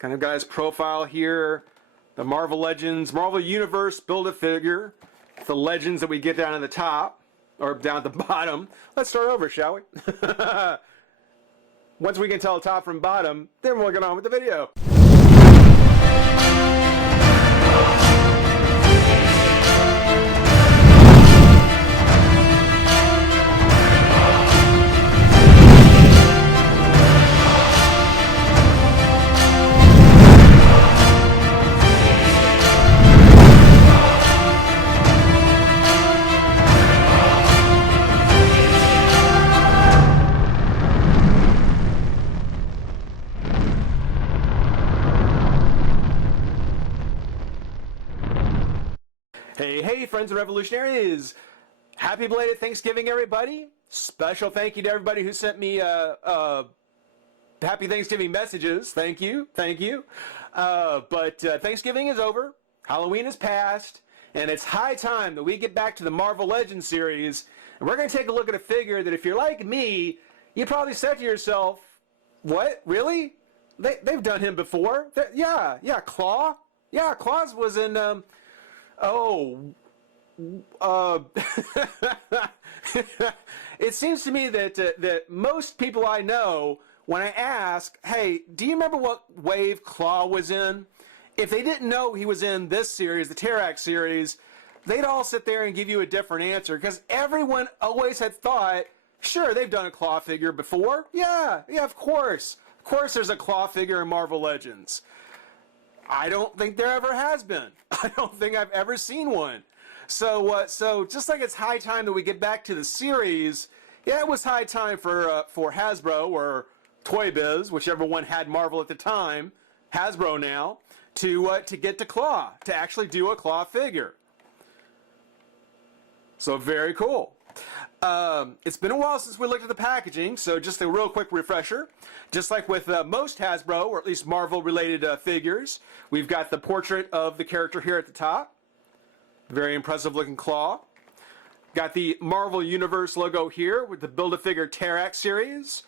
Kind of got his profile here. The Marvel Legends, Marvel Universe Build-A-Figure. The legends that we get down at the top, or down at the bottom. Let's start over, shall we? Once we can tell top from bottom, then we'll get on with the video. Hey, friends and revolutionaries! Happy belated Thanksgiving, everybody! Special thank you to everybody who sent me happy Thanksgiving messages. Thank you. But Thanksgiving is over, Halloween is past, and it's high time that we get back to the Marvel Legends series. And we're going to take a look at a figure that, if you're like me, you probably said to yourself, "What? Really? They've done him before? Yeah, Klaw. Yeah, Klaws was in." It seems to me that most people I know, when I ask, "Hey, do you remember what wave Klaw was in?" If they didn't know he was in this series, the Terrax series, they'd all sit there and give you a different answer, because everyone always had thought, sure, they've done a Klaw figure before. Yeah, of course. Of course there's a Klaw figure in Marvel Legends. I don't think there ever has been. I don't think I've ever seen one. So just like it's high time that we get back to the series, yeah, it was high time for Hasbro or Toy Biz, whichever one had Marvel at the time, Hasbro now, to get to Klaw, to actually do a Klaw figure. So very cool. It's been a while since we looked at the packaging, so just a real quick refresher. Just like with most Hasbro, or at least Marvel-related figures, we've got the portrait of the character here at the top. Very impressive looking Klaw. Got the Marvel Universe logo here with the Build-A-Figure Terrax series.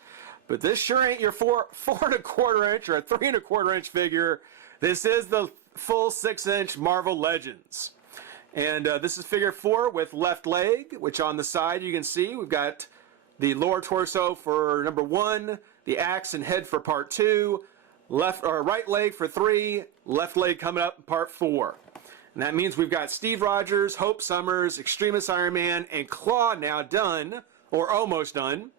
But this sure ain't your 4¼ inch or a 3¼ inch figure. This is the full 6-inch Marvel Legends. And this is figure 4 with left leg, which on the side you can see we've got the lower torso for number 1, the axe and head for part 2, right leg for 3, left leg coming up in part 4. And that means we've got Steve Rogers, Hope Summers, Extremis Iron Man, and Klaw now done, or almost done,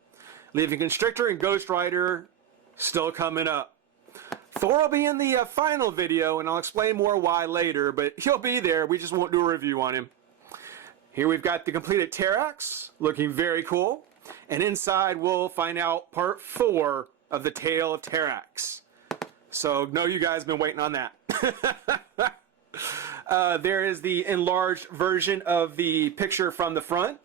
leaving Constrictor and Ghost Rider still coming up. Thor will be in the final video, and I'll explain more why later, but he'll be there. We just won't do a review on him. Here we've got the completed Terrax, looking very cool. And inside we'll find out part 4 of the Tale of Terrax. So know you guys have been waiting on that. There is the enlarged version of the picture from the front,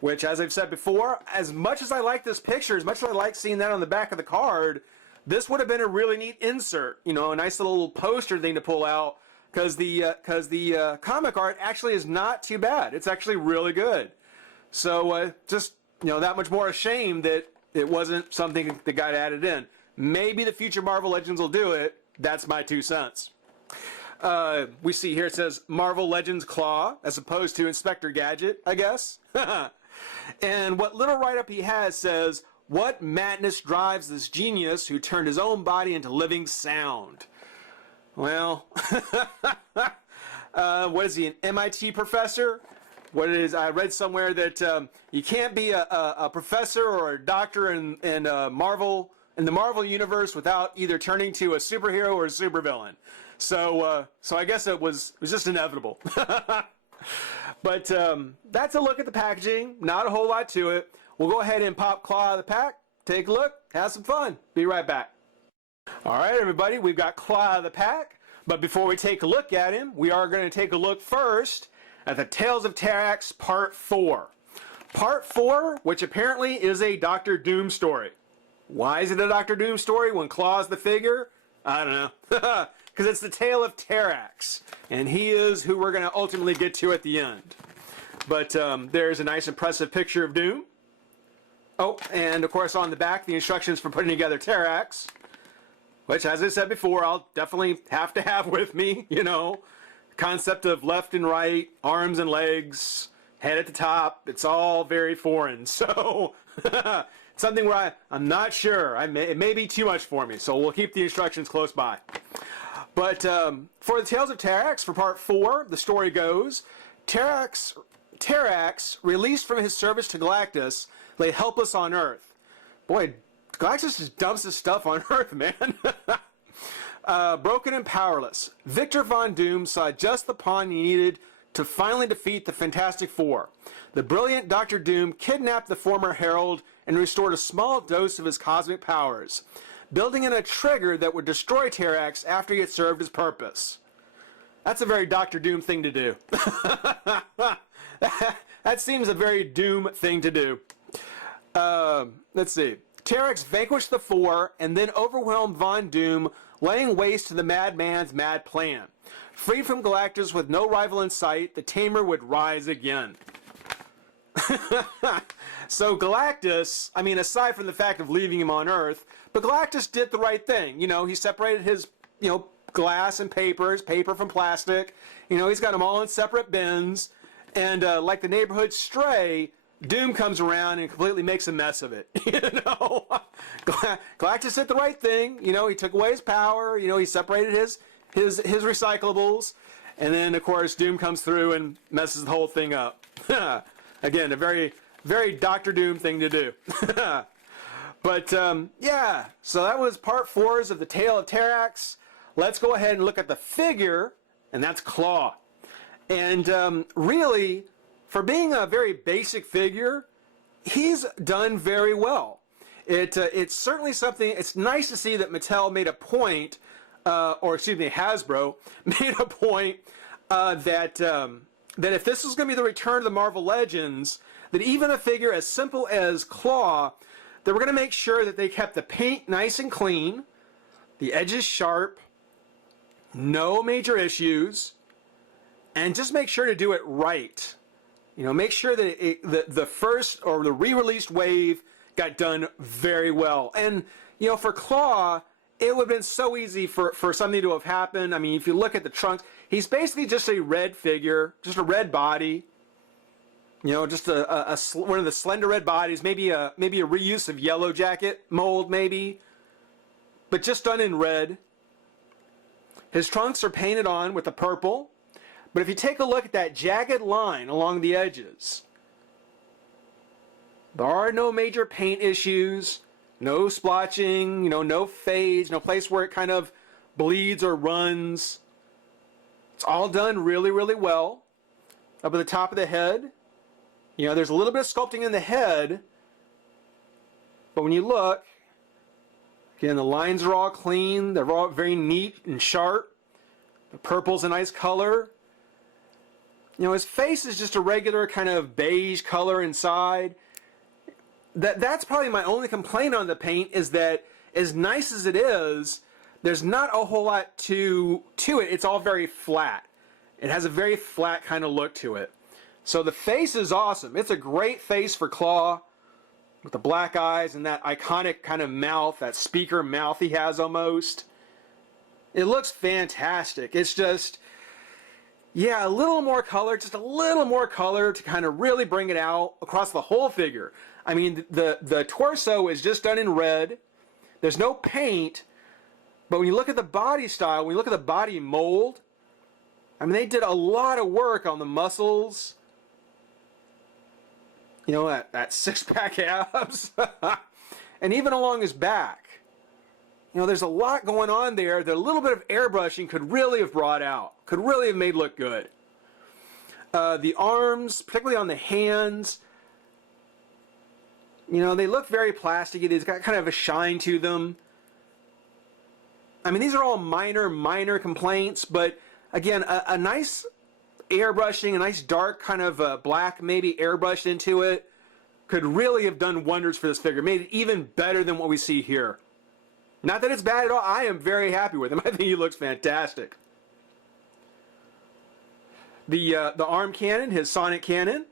which, as I've said before, as much as I like this picture, as much as I like seeing that on the back of the card, this would have been a really neat insert, you know, a nice little poster thing to pull out, because the comic art actually is not too bad. It's actually really good. So just, you know, that much more ashamed that it wasn't something that got added in. Maybe the future Marvel Legends will do it. That's my 2 cents. We see here it says Marvel Legends Klaw, as opposed to Inspector Gadget, I guess. And what little write-up he has says, "What madness drives this genius who turned his own body into living sound?" Well, what is he, an MIT professor? What it is, I read somewhere that you can't be a professor or a doctor in the Marvel universe without either turning to a superhero or a supervillain. So I guess it was just inevitable. But that's a look at the packaging. Not a whole lot to it. We'll go ahead and pop Klaw out of the pack, take a look, have some fun. Be right back. All right, everybody, we've got Klaw out of the pack. But before we take a look at him, we are going to take a look first at the Tales of Terrax Part 4. Part 4, which apparently is a Doctor Doom story. Why is it a Doctor Doom story when Klaw's the figure? I don't know. Because it's the tale of Terrax, and he is who we're going to ultimately get to at the end. But there's a nice impressive picture of Doom. Oh, and of course on the back, the instructions for putting together Terrax. which, as I said before, I'll definitely have to have with me, you know. Concept of left and right, arms and legs, head at the top, it's all very foreign. So, something where I'm not sure. It may be too much for me, so we'll keep the instructions close by. But for the Tales of Terrax, for part 4, the story goes, Terrax, released from his service to Galactus, lay helpless on Earth. Boy, Galactus just dumps his stuff on Earth, man. Broken and powerless, Victor Von Doom saw just the pawn he needed to finally defeat the Fantastic Four. The brilliant Dr. Doom kidnapped the former Herald and restored a small dose of his cosmic powers, building in a trigger that would destroy Terrax after he had served his purpose. That's a very Dr. Doom thing to do. That seems a very Doom thing to do. Let's see. Terrax vanquished the Four and then overwhelmed Von Doom, laying waste to the madman's mad plan. Freed from Galactus with no rival in sight, the Tamer would rise again. So Galactus, I mean, aside from the fact of leaving him on Earth, but Galactus did the right thing. You know, he separated his, glass and paper from plastic. You know, he's got them all in separate bins. And like the neighborhood stray, Doom comes around and completely makes a mess of it. Galactus did the right thing. You know, he took away his power. You know, he separated his recyclables, and then of course Doom comes through and messes the whole thing up. Again, a very, very Dr. Doom thing to do. But yeah, so that was part 4 of the Tale of Terrax. Let's go ahead and look at the figure, and that's Klaw. And really, for being a very basic figure, he's done very well. It's certainly something. It's nice to see that Mattel made a point, Hasbro made a point that if this was going to be the return of the Marvel Legends, that even a figure as simple as Klaw, they were going to make sure that they kept the paint nice and clean, the edges sharp, no major issues, and just make sure to do it right. You know, make sure that the first or the re-released wave got done very well. And, you know, for Klaw, it would have been so easy for something to have happened. I mean, if you look at the trunks, he's basically just a red figure, just a red body. You know, just one of the slender red bodies, maybe a reuse of Yellow Jacket mold, maybe, but just done in red. His trunks are painted on with the purple, but if you take a look at that jagged line along the edges, there are no major paint issues, no splotching, you know, no fades, no place where it kind of bleeds or runs. It's all done really, really well. Up at the top of the head, you know, there's a little bit of sculpting in the head, but when you look, again, the lines are all clean. They're all very neat and sharp. The purple's a nice color. You know, his face is just a regular kind of beige color inside. That's probably my only complaint on the paint, is that as nice as it is, there's not a whole lot to it. It's all very flat. It has a very flat kind of look to it. So the face is awesome. It's a great face for Klaw, with the black eyes and that iconic kind of mouth, that speaker mouth he has almost. It looks fantastic. It's just, yeah, a little more color, just a little more color to kind of really bring it out across the whole figure. I mean, the torso is just done in red. There's no paint, but when you look at the body style, when you look at the body mold, I mean, they did a lot of work on the muscles. You know, that six-pack abs. And even along his back. You know, there's a lot going on there that a little bit of airbrushing could really have brought out. Could really have made look good. The arms, particularly on the hands, you know, they look very plasticky. They've got kind of a shine to them. I mean, these are all minor complaints, but again, a nice airbrushing, a nice dark kind of black maybe airbrushed into it could really have done wonders for this figure. Made it even better than what we see here. Not that it's bad at all. I am very happy with him. I think he looks fantastic. The arm cannon, his sonic cannon,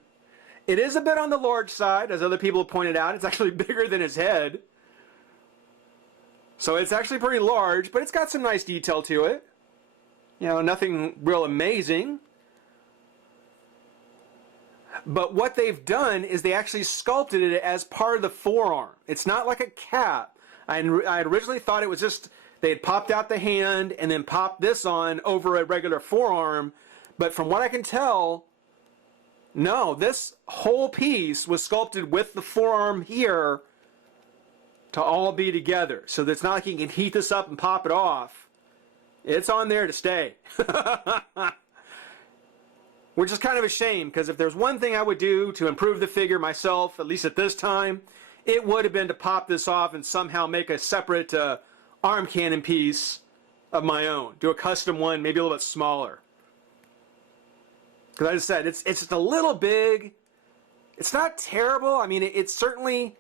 it is a bit on the large side, as other people have pointed out. It's actually bigger than his head. So it's actually pretty large, but it's got some nice detail to it. You know, nothing real amazing. But what they've done is they actually sculpted it as part of the forearm. It's not like a cap. I had originally thought it was just, they had popped out the hand and then popped this on over a regular forearm. But from what I can tell, no, this whole piece was sculpted with the forearm here to all be together. So that it's not like you can heat this up and pop it off. It's on there to stay. Which is kind of a shame, because if there's one thing I would do to improve the figure myself, at least at this time, it would have been to pop this off and somehow make a separate arm cannon piece of my own. Do a custom one, maybe a little bit smaller. Because I just said, it's just a little big. It's not terrible. I mean, it's certainly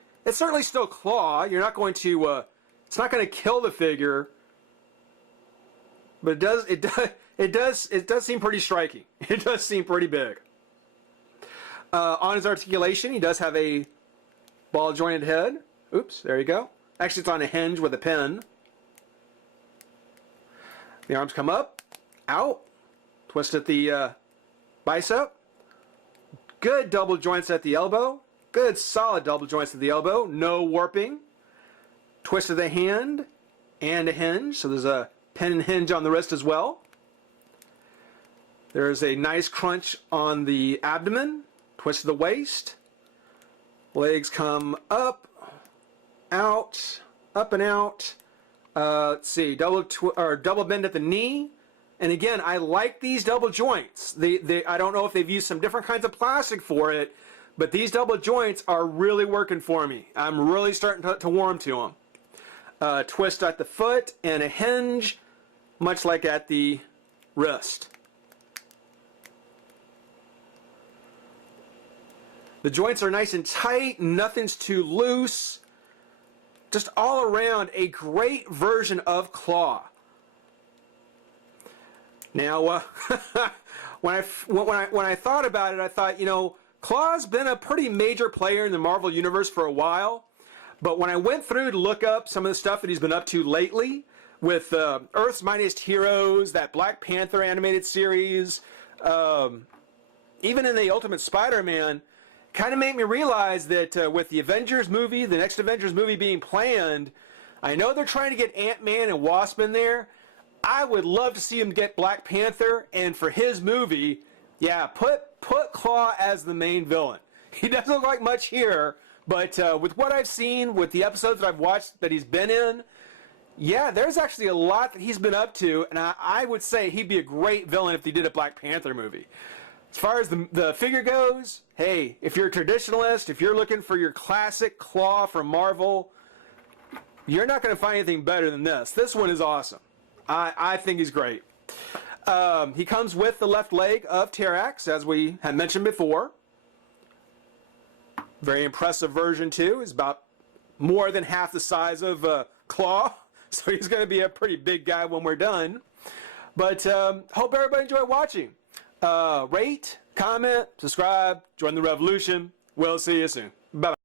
still Klaw. You're not going to, it's not going to kill the figure. But it does seem pretty striking. It does seem pretty big. On his articulation, he does have a ball jointed head. Oops, there you go. Actually, it's on a hinge with a pin. The arms come up, out, twist at the bicep. Good double joints at the elbow. Good solid double joints at the elbow. No warping. Twist of the hand and a hinge. So there's a pin and hinge on the wrist as well. There's a nice crunch on the abdomen. Twist of the waist. Legs come up, out, up and out. Let's see, double bend at the knee. And again, I like these double joints. I don't know if they've used some different kinds of plastic for it, but these double joints are really working for me. I'm really starting to warm to them. Twist at the foot and a hinge, much like at the wrist. The joints are nice and tight, nothing's too loose. Just all around a great version of Klaw. Now, when I thought about it, I thought, you know, Klaw's been a pretty major player in the Marvel Universe for a while. But when I went through to look up some of the stuff that he's been up to lately, with Earth's Mightiest Heroes, that Black Panther animated series, even in the Ultimate Spider-Man, kind of made me realize that with the Avengers movie, the next Avengers movie being planned, I know they're trying to get Ant-Man and Wasp in there. I would love to see him get Black Panther, and for his movie, yeah, put Klaw as the main villain. He doesn't look like much here, but with what I've seen, with the episodes that I've watched that he's been in, yeah, there's actually a lot that he's been up to, and I would say he'd be a great villain if they did a Black Panther movie. As far as the figure goes, hey, if you're a traditionalist, if you're looking for your classic Klaw from Marvel, you're not going to find anything better than this. This one is awesome. I think he's great. He comes with the left leg of Terrax, as we had mentioned before. Very impressive version, too. He's about more than half the size of Klaw, so he's going to be a pretty big guy when we're done. But hope everybody enjoyed watching. Rate, comment, subscribe, join the revolution. We'll see you soon. Bye-bye.